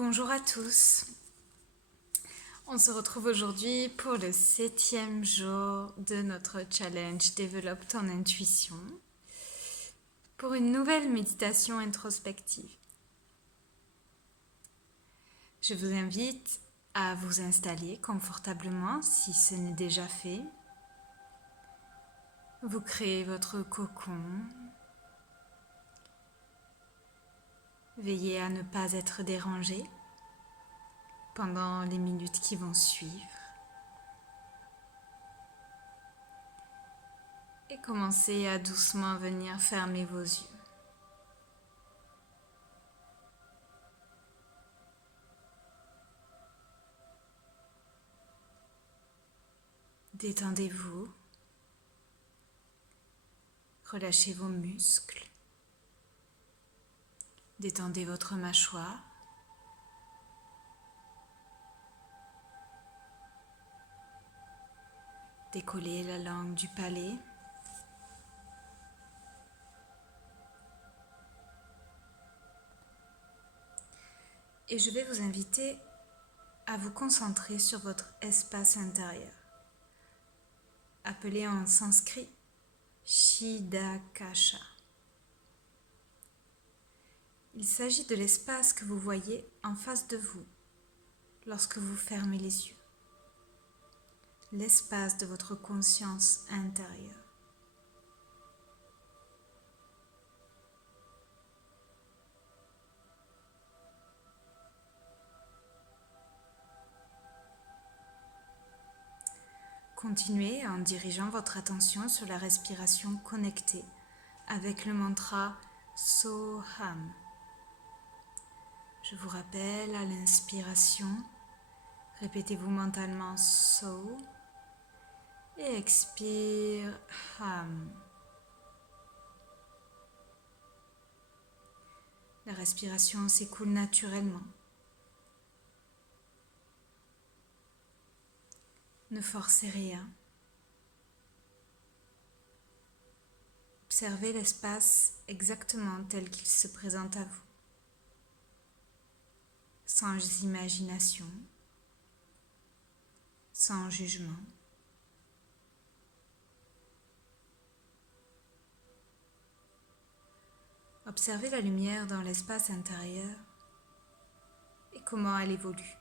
Bonjour à tous. On se retrouve aujourd'hui pour le 7e jour de notre challenge Développe ton intuition pour une nouvelle méditation introspective. Je vous invite à vous installer confortablement si ce n'est déjà fait. Vous créez votre cocon. Veillez à ne pas être dérangé pendant les minutes qui vont suivre. Et commencez à doucement venir fermer vos yeux. Détendez-vous. Relâchez vos muscles. Détendez votre mâchoire. Décollez la langue du palais. Et je vais vous inviter à vous concentrer sur votre espace intérieur, appelé en sanskrit Chidakasha. Il s'agit de l'espace que vous voyez en face de vous lorsque vous fermez les yeux, l'espace de votre conscience intérieure. Continuez en dirigeant votre attention sur la respiration connectée avec le mantra Soham. Je vous rappelle, à l'inspiration, répétez-vous mentalement So et expire Ham. La respiration s'écoule naturellement. Ne forcez rien. Observez l'espace exactement tel qu'il se présente à vous, sans imagination, sans jugement. Observez la lumière dans l'espace intérieur et comment elle évolue.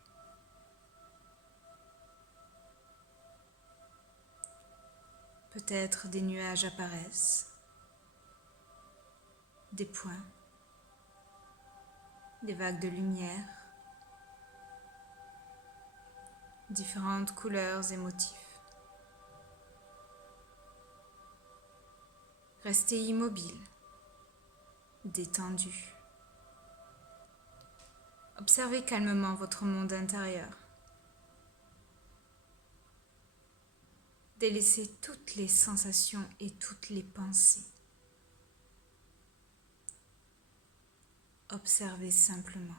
Peut-être des nuages apparaissent, des points, des vagues de lumière, différentes couleurs et motifs. Restez immobile, détendu. Observez calmement votre monde intérieur. Délaissez toutes les sensations et toutes les pensées. Observez simplement.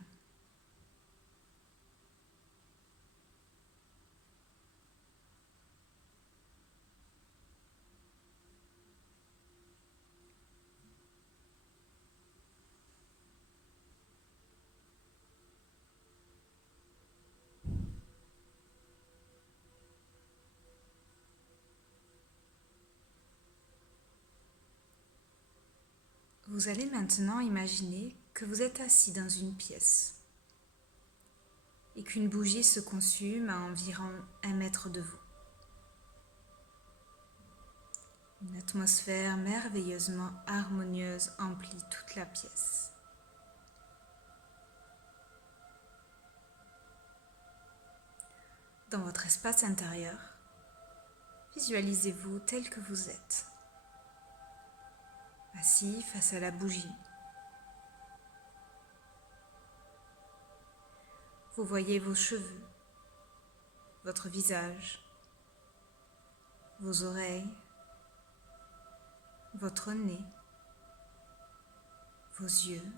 Vous allez maintenant imaginer que vous êtes assis dans une pièce et qu'une bougie se consume à environ 1 mètre de vous. Une atmosphère merveilleusement harmonieuse emplit toute la pièce. Dans votre espace intérieur, visualisez-vous tel que vous êtes, assis face à la bougie. Vous voyez vos cheveux, votre visage, vos oreilles, votre nez, vos yeux,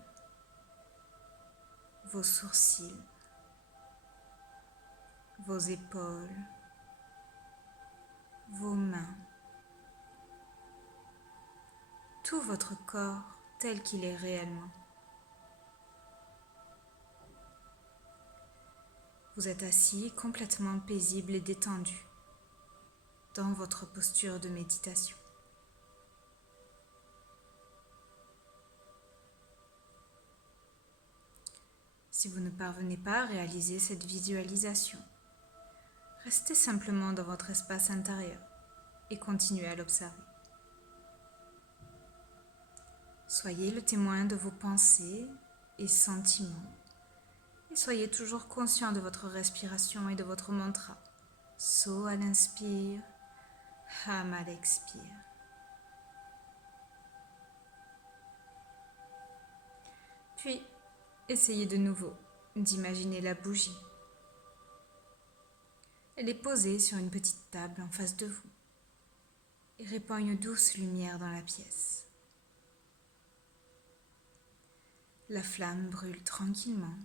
vos sourcils, vos épaules, vos mains, tout votre corps tel qu'il est réellement. Vous êtes assis complètement paisible et détendu dans votre posture de méditation. Si vous ne parvenez pas à réaliser cette visualisation, restez simplement dans votre espace intérieur et continuez à l'observer. Soyez le témoin de vos pensées et sentiments et soyez toujours conscient de votre respiration et de votre mantra. So à l'inspire, Ham à l'expire. Puis, essayez de nouveau d'imaginer la bougie. Elle est posée sur une petite table en face de vous et répand une douce lumière dans la pièce. La flamme brûle tranquillement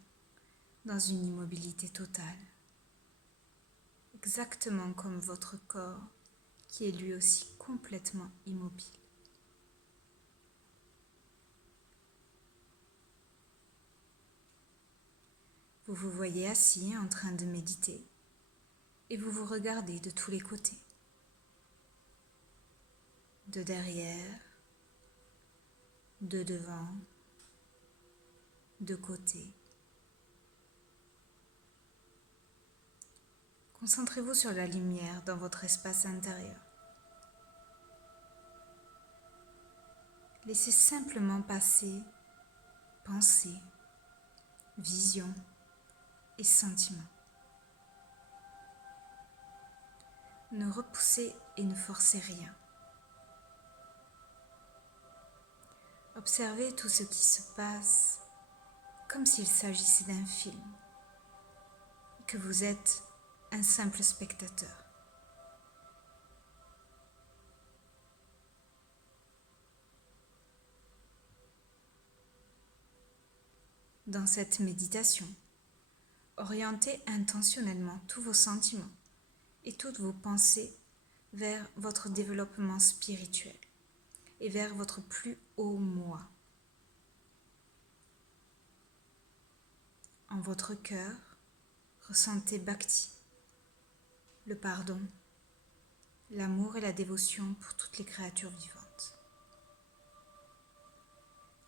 dans une immobilité totale, exactement comme votre corps qui est lui aussi complètement immobile. Vous vous voyez assis en train de méditer et vous vous regardez de tous les côtés, de derrière, de devant, de côté. Concentrez-vous sur la lumière dans votre espace intérieur. Laissez simplement passer pensées, visions et sentiments. Ne repoussez et ne forcez rien. Observez tout ce qui se passe comme s'il s'agissait d'un film et que vous êtes un simple spectateur. Dans cette méditation, orientez intentionnellement tous vos sentiments et toutes vos pensées vers votre développement spirituel et vers votre plus haut moi. En votre cœur, ressentez Bhakti, le pardon, l'amour et la dévotion pour toutes les créatures vivantes.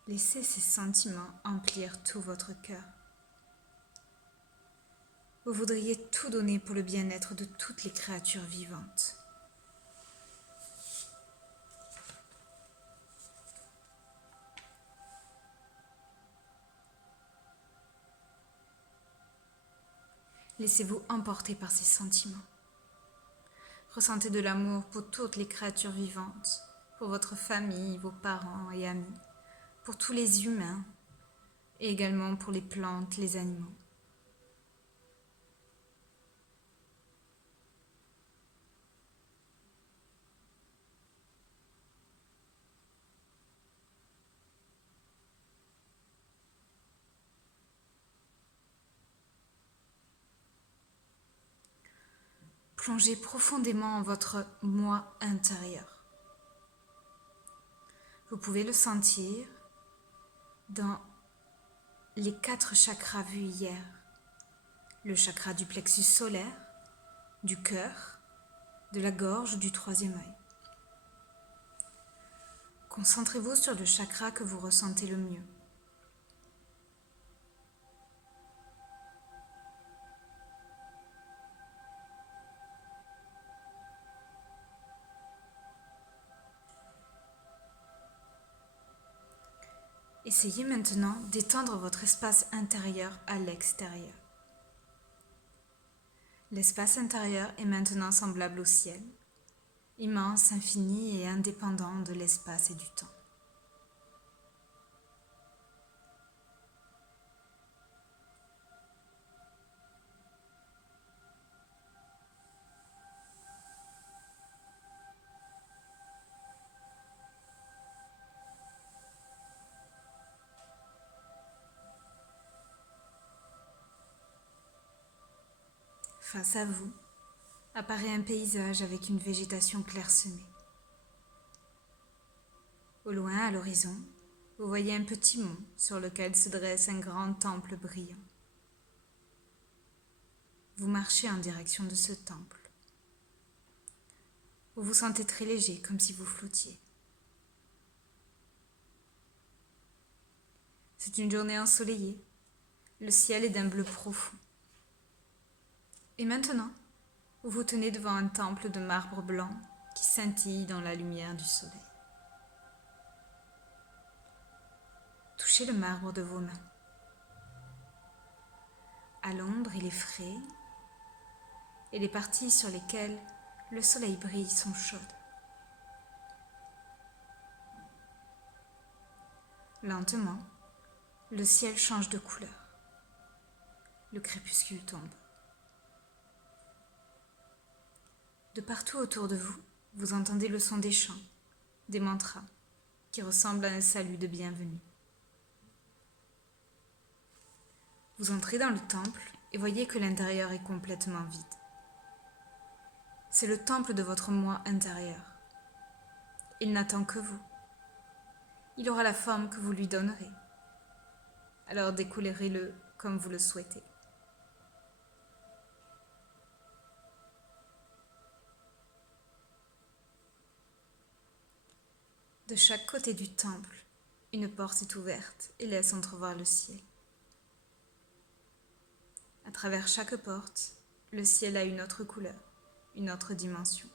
Laissez ces sentiments emplir tout votre cœur. Vous voudriez tout donner pour le bien-être de toutes les créatures vivantes. Laissez-vous emporter par ces sentiments. Ressentez de l'amour pour toutes les créatures vivantes, pour votre famille, vos parents et amis, pour tous les humains et également pour les plantes, les animaux. Plongez profondément en votre moi intérieur. Vous pouvez le sentir dans les 4 chakras vus hier. Le chakra du plexus solaire, du cœur, de la gorge, du 3e œil. Concentrez-vous sur le chakra que vous ressentez le mieux. Essayez maintenant d'étendre votre espace intérieur à l'extérieur. L'espace intérieur est maintenant semblable au ciel, immense, infini et indépendant de l'espace et du temps. Face à vous, apparaît un paysage avec une végétation clairsemée. Au loin, à l'horizon, vous voyez un petit mont sur lequel se dresse un grand temple brillant. vous marchez en direction de ce temple. Vous vous sentez très léger, comme si vous flottiez. C'est une journée ensoleillée. Le ciel est d'un bleu profond. Et maintenant, vous vous tenez devant un temple de marbre blanc qui scintille dans la lumière du soleil. Touchez le marbre de vos mains. À l'ombre, il est frais et les parties sur lesquelles le soleil brille sont chaudes. Lentement, le ciel change de couleur. Le crépuscule tombe. De partout autour de vous, vous entendez le son des chants, des mantras, qui ressemblent à un salut de bienvenue. Vous entrez dans le temple et voyez que l'intérieur est complètement vide. C'est le temple de votre moi intérieur. Il n'attend que vous. Il aura la forme que vous lui donnerez. Alors décolorez-le comme vous le souhaitez. De chaque côté du temple, une porte est ouverte et laisse entrevoir le ciel. À travers chaque porte, le ciel a une autre couleur, une autre dimension.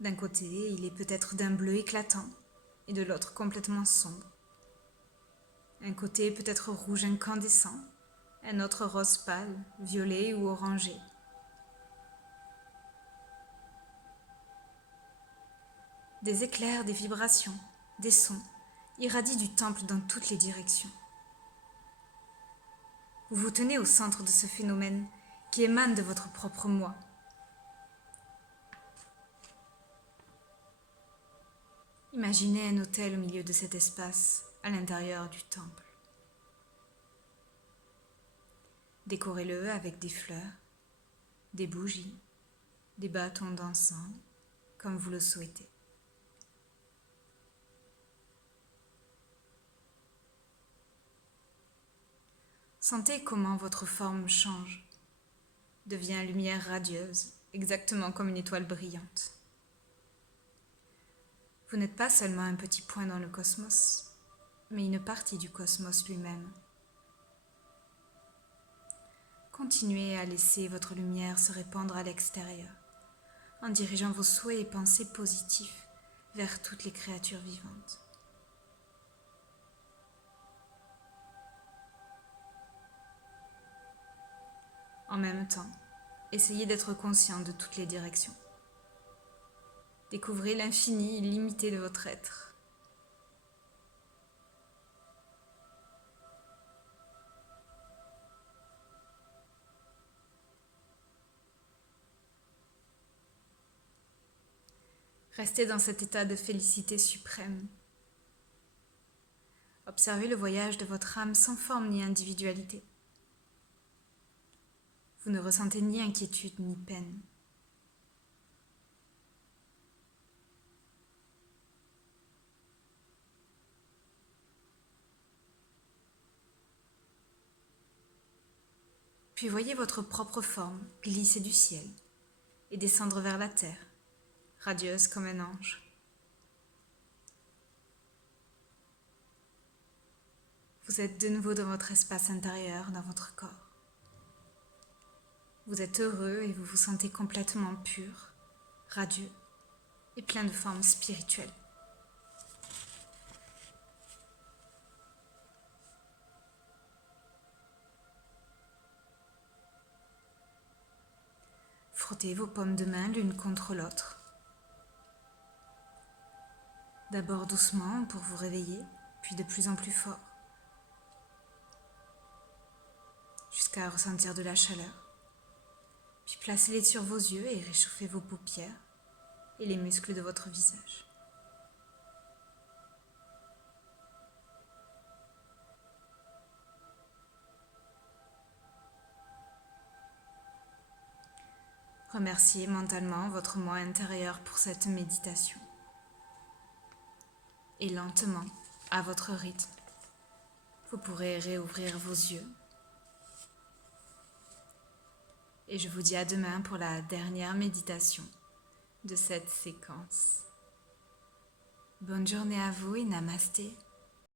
D'un côté, il est peut-être d'un bleu éclatant et de l'autre complètement sombre. Un côté peut être rouge incandescent, un autre rose pâle, violet ou orangé. Des éclairs, des vibrations, des sons irradient du temple dans toutes les directions. Vous vous tenez au centre de ce phénomène qui émane de votre propre moi. Imaginez un autel au milieu de cet espace, à l'intérieur du temple. Décorez-le avec des fleurs, des bougies, des bâtons d'encens, comme vous le souhaitez. Sentez comment votre forme change, devient lumière radieuse, exactement comme une étoile brillante. Vous n'êtes pas seulement un petit point dans le cosmos, mais une partie du cosmos lui-même. Continuez à laisser votre lumière se répandre à l'extérieur, en dirigeant vos souhaits et pensées positifs vers toutes les créatures vivantes. En même temps, essayez d'être conscient de toutes les directions. Découvrez l'infini illimité de votre être. Restez dans cet état de félicité suprême. Observez le voyage de votre âme sans forme ni individualité. Vous ne ressentez ni inquiétude ni peine. Puis voyez votre propre forme glisser du ciel et descendre vers la terre, radieuse comme un ange. Vous êtes de nouveau dans votre espace intérieur, dans votre corps. Vous êtes heureux et vous vous sentez complètement pur, radieux et plein de formes spirituelles. Frottez vos paumes de main l'une contre l'autre. D'abord doucement pour vous réveiller, puis de plus en plus fort, jusqu'à ressentir de la chaleur. Puis placez-les sur vos yeux et réchauffez vos paupières et les muscles de votre visage. Remerciez mentalement votre moi intérieur pour cette méditation. Et lentement, à votre rythme, vous pourrez réouvrir vos yeux Et je vous dis à demain pour la dernière méditation de cette séquence. Bonne journée à vous et namasté.